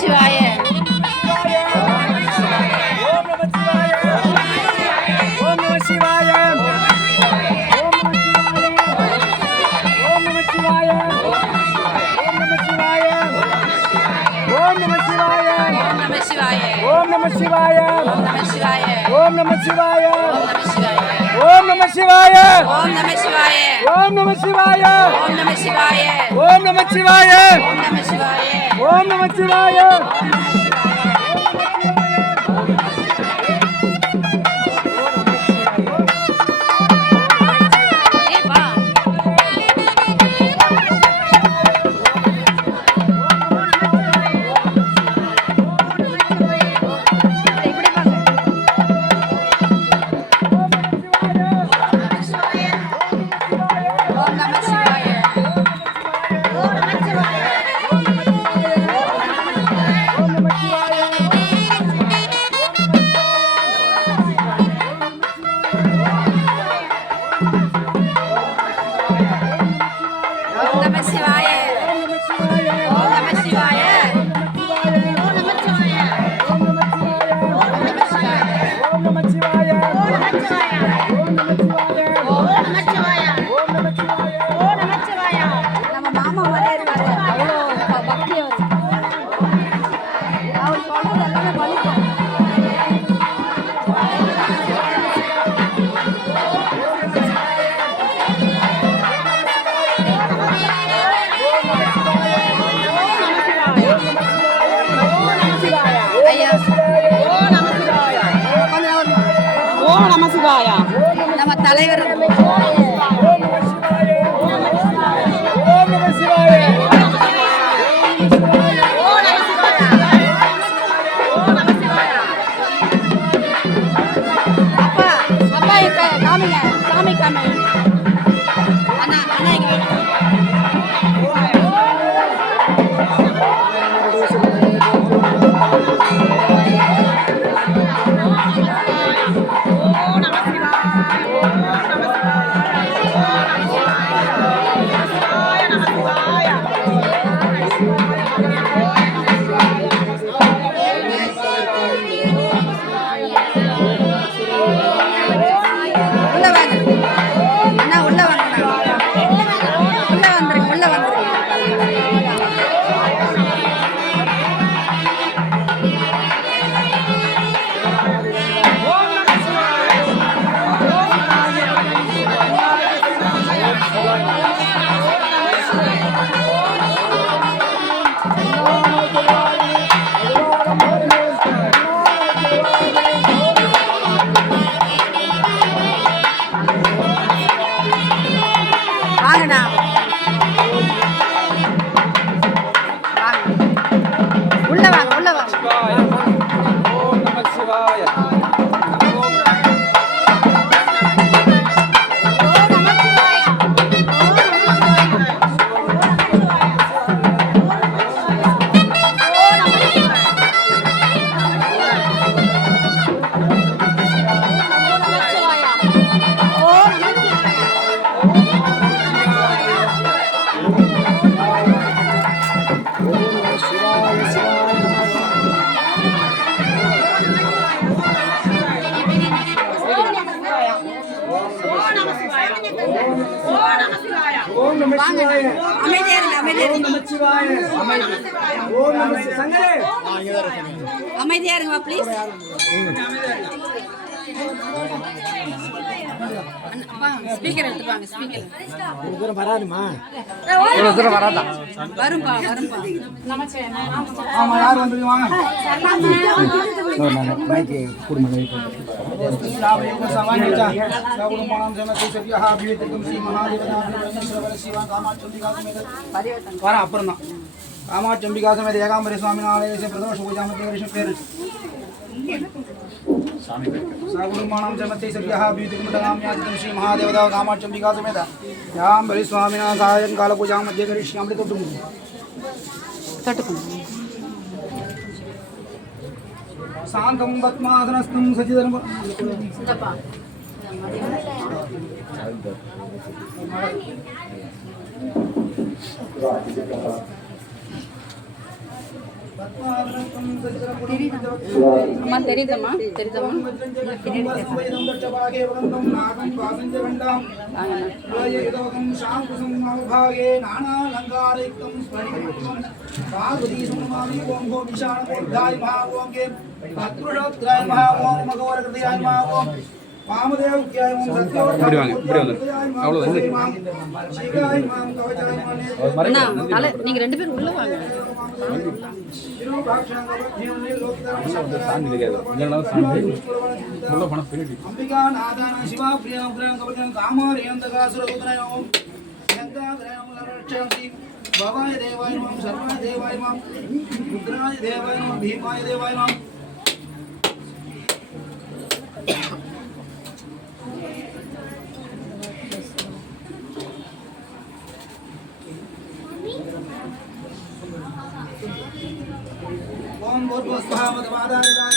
சிவாய. ஓம் நம சிவாய. ஓம் நம சிவாய. ஓம் நம சிவாய. ஓம் நம சிவாய. ஓம் நம சிவாய. ஓம் நம சிவாய. ஓம் நம சிவாய. ஓம் நம சிவாய. ஓம் நம சிவாய. ஓம் நம சிவாய. நம்ம தலைவர் காமிங்க சாமி காமி அண்ணா அண்ணா இங்க அமைதியா இருங்க ப்ளீஸ். ஸ்பீக்கர் எடுத்துப்பாங்க. ஸ்பீக்கர் தூரம் வராதுமா? தூரம் வராதா? வரும்பா வரும்பா. ஆமா யார் வந்துருங்க வாங்க. நான் மைக் குடும்பம் சாவலிக்கு சவானிச்சா சாவுடு மனம் ஜனதி சத்யஹ அபிவிதகம் ஸ்ரீ மகாதேவதான சிவா காமாட்சம்பிகா சமேத வர அப்புறம் தான் காமாட்சம்பிகா சமேத ஏகாம்பரே சுவாமி ஆலயசே பிரதம சுபஜாமதே கிருஷ்ண பேரு सागुणमानं जमते सद्यः अभियुक्तमतगाम्यादितं श्री महादेवता कामाक्षम्बिका समेत यां बलि स्वामिना सायंकाल पूजा मध्ये करिष्यामि तट्टुकुं शान्तं पद्मासनस्थं सचिदनं அம்மா தெரியுதம்மா தெரியுதம்மா அண்ணா நீங்க 2 பேரும் உள்ள வாங்க भवाय देवाय नमः सर्वाय देवाय नमः रुद्राय देवाय नमः भीमाय देवाय नमः ओम भूर्भुवस्सुः मदवादारिताय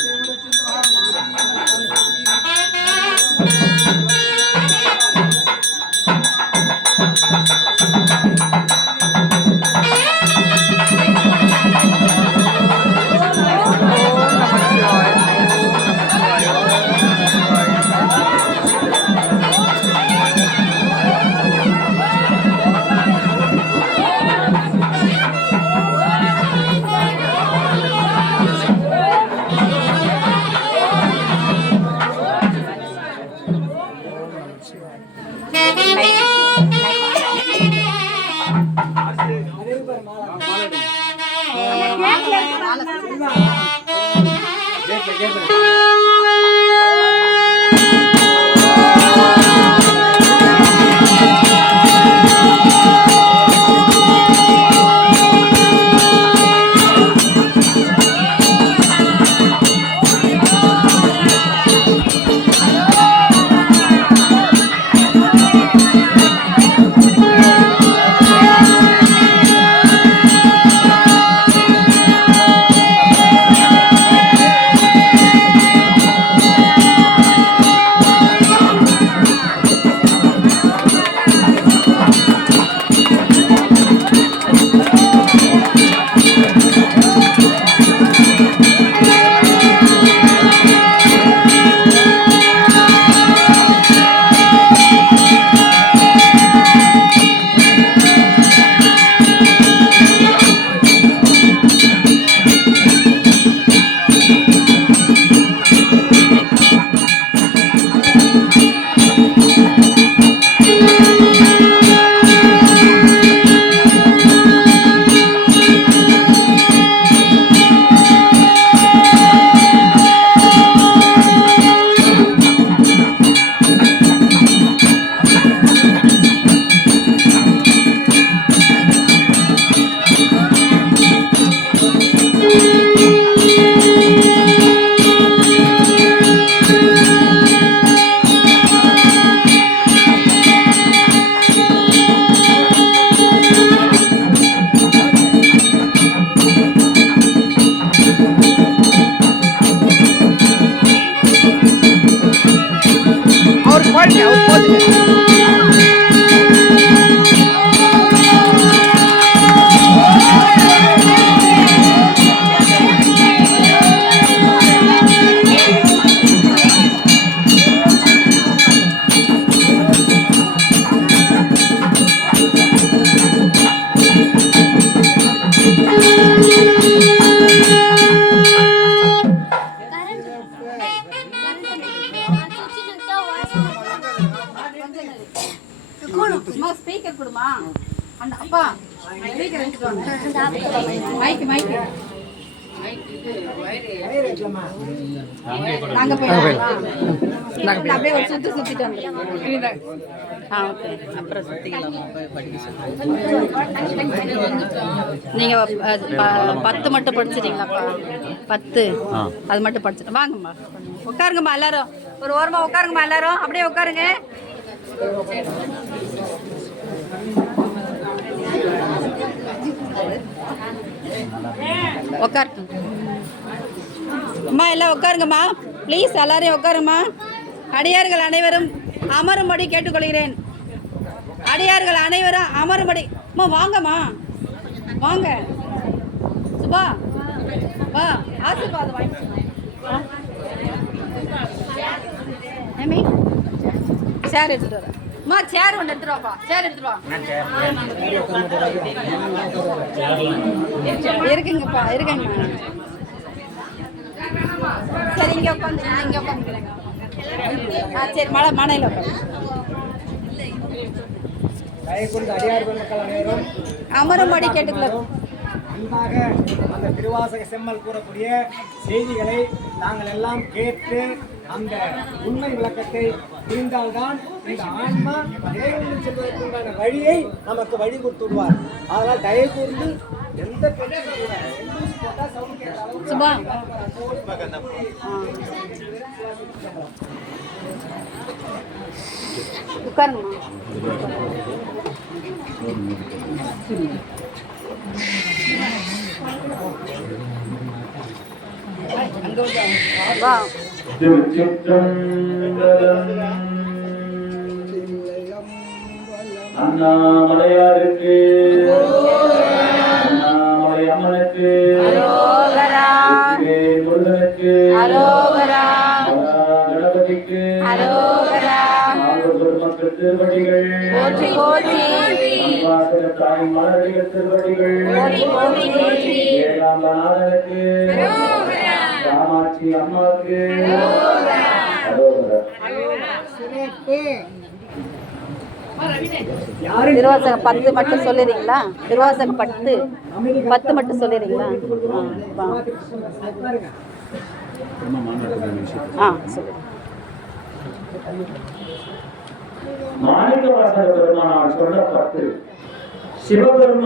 ஸ்பீக்கர் கொடுமா அந்த அப்பா ஸ்பீக்கர் எடுத்துட்டு வாங்க மைக் மைக் நாங்க போய் அப்படியே ஒரு சுத்திட்டு வந்துடுறோம். ஓகே அப்புறம் சுத்திக்கலாம். நீங்க 10 மட்டும் படிச்சிட்டீங்களாப்பா? 10 அது மட்டும் படிச்சுட்டு வாங்கம்மா. உட்காருங்கம்மா எல்லாரும், ஒரு ஓரமா உட்காருங்கம்மா எல்லாரும், அப்படியே உட்காருங்க. உட்காரு அம்மா, எல்லாம் உட்காருங்கம்மா ப்ளீஸ், எல்லாரையும் உட்காருங்கம்மா. அடியார்கள் அனைவரும் அமரும்படி கேட்டுக்கொள்கிறேன். அடியார்கள் அனைவரும் அமரும்படி. அம்மா வாங்கம்மா, வாங்க சுபா. வா ஆசீர்வாதம் வாங்கிக்கோங்க. ஏமி சேர் எடுத்துட்டு வரேன். அம்மா சேர் ஒன்று எடுத்துட்டு வாப்பா. சேர் எடுத்துட்டு வா. இருக்குங்கப்பா இருக்குங்க. சரி இங்கே உட்காந்துக்கிறேங்க. சரி மனையில் உட்காந்து. அடியார் மக்கள் அனைவரும் அமரும்படி கேட்டுக்கொள்ள. அன்பாக அந்த திருவாசக செம்மல் கூறக்கூடிய செய்திகளை நாங்கள் எல்லாம் கேட்டு அந்த உண்மை விளக்கத்தை புரிந்தால்தான் இந்த ஆன்மா இறைவனிடம் செல்வதற்குண்டான வழியை நமக்கு வழி கொடுத்துடுவார். அதனால் தயவு கூர்ந்து எந்த சுபா உட்காருங்கம்மா. வா அண்ணாமலையாருக்கு அண்ணாமலை அம்மனுக்கு முருகனுக்கு கணபதிக்கு பெருமக்கள் திருவடிகள் தாய் மலரடிகள் திருவடிகள் ஏழாம்பநாதனுக்கு காமாட்சி அம்மாவுக்கு திருவாசகம் 10 மட்டும் சொல்லிடுறீங்களா? திருவாசகம் 10 மட்டும் சொல்லிடுறீங்களா? சொல்லு. மாணிக்க வாசக பெருமானார் சொல்ல 10 சிவபெருமான்